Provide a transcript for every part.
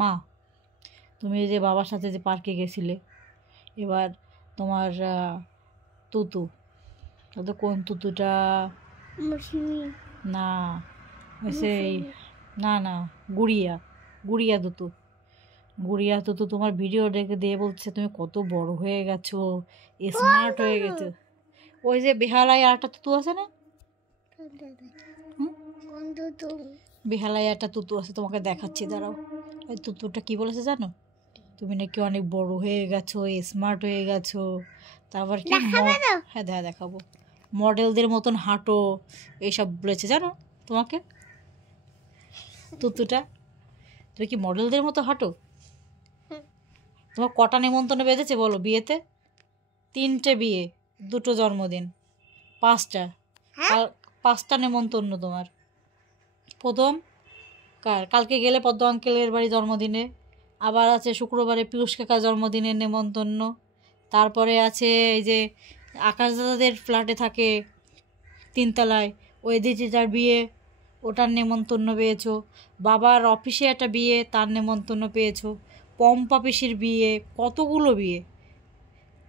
মা, তুমি যে বাবার সাথে যে পার্কে গেছিলে, এবার তোমার তুতু, তো কোন তুতুটা? না, সেই না না, গুড়িয়া, গুড়িয়া তুতু। গুড়িয়া তুতু তোমার ভিডিও দেখে দিয়ে বলছে তুমি কত বড় হয়ে গেছো, স্মার্ট হয়ে গেছো। ওই যে বেহালায় আরেকটা তুতু আছে না, বেহালায় একটা তুতু আছে, তোমাকে দেখাচ্ছি, দাঁড়াও। ওই তুতুটা কি বলেছে জানো? তুমি নাকি অনেক বড় হয়ে গেছো, স্মার্ট হয়ে গেছো। তারপর কি হ্যাঁ দেখাবো, মডেলদের মতন হাঁটো, এইসব বলেছে জানো তোমাকে তুতুটা। তুমি কি মডেলদের মতো হাঁটো? তোমার কটা নেমন্তন্ন বেঁধেছে বলো বিয়েতে? 3টে বিয়ে, 2টো জন্মদিন, 5টা, 5টা নেমন্তন্ন তোমার। প্রথম কালকে গেলে পদ্ম আঙ্কেলের বাড়ি জন্মদিনে, আবার আছে শুক্রবারে পীয়ূষ কাকার জন্মদিনের নেমন্তন্ন, তারপরে আছে এই যে আকাশ দাদাদের ফ্ল্যাটে থাকে 3তলায়, ওই দিদিটার বিয়ে, ওটার নেমন্তন্ন পেয়েছো। বাবার অফিসে একটা বিয়ে, তার নেমন্তন্ন পেয়েছো। পম্পা পিসির বিয়ে, কতগুলো বিয়ে,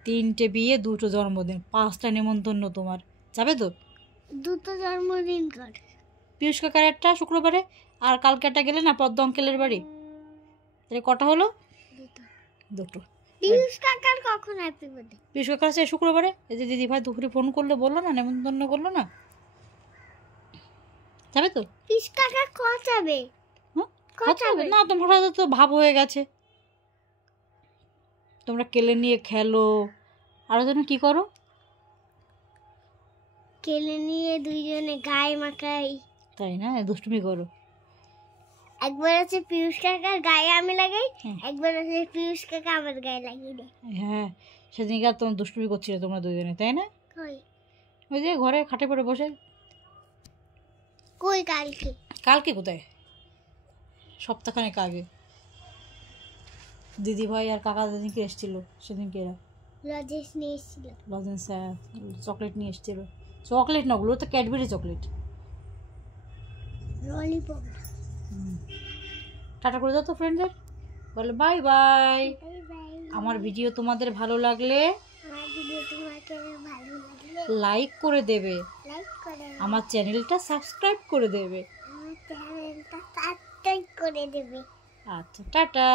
3টে বিয়ে, 2টো জন্মদিন, 5টা নেমন্তন্ন তোমার। যাবে তো? 2টো জন্মদিন কার? পীয়ূষ কাকার একটা শুক্রবারে, আর কালকে একটা গেলে না পদ্ম আঙ্কেলের বাড়ি, তাহলে কটা হলো? 2টো। পীয়ূষ কাকার কখন হ্যাপি বার্থডে? পীয়ূষ কাকার আছে শুক্রবারে। এই যে দিদি ভাই দুপুরে ফোন করলে বললো না, নেমন্তন্ন করলো না, যাবে তো? পীয়ূষ কাকা কখন যাবে? না, তোমরা তো ভাব হয়ে গেছে, তোমরা কেলে নিয়ে খেলো, আরো যেন কি করো, কেলে নিয়ে দুইজনে গায়ে মাখাই, তাই না? দুষ্টুমি করো। একবার আছে পীয়ূষ কাকার গায়ে আমি লাগাই, একবার আছে পীয়ূষ কাকা আমার গায়ে লাগিয়ে দেয়। হ্যাঁ, সেদিনকে আর তোমরা দুষ্টুমি করছিলে তোমরা দুজনে, তাই না? ওই যে ঘরে খাটে পড়ে বসে। কই কালকে? কালকে কোথায়, সপ্তাহখানেক আগে দিদি ভাই আর কাকা দিদিকে এসেছিল, সেদিনকে এরা লজেন্স নিয়ে এসেছিল। লজেন্স, চকলেট নিয়ে এসেছিল। চকলেট না, ওগুলো তো ক্যাডবেরি চকলেট, ললিপপ। টাটা করে দাও তো ফ্রেন্ডদের, বলে বাই বাই। আমার ভিডিও তোমাদের ভালো লাগলে লাইক করে দেবে, আমার চ্যানেলটা সাবস্ক্রাইব করে দেবে। আচ্ছা, টাটা।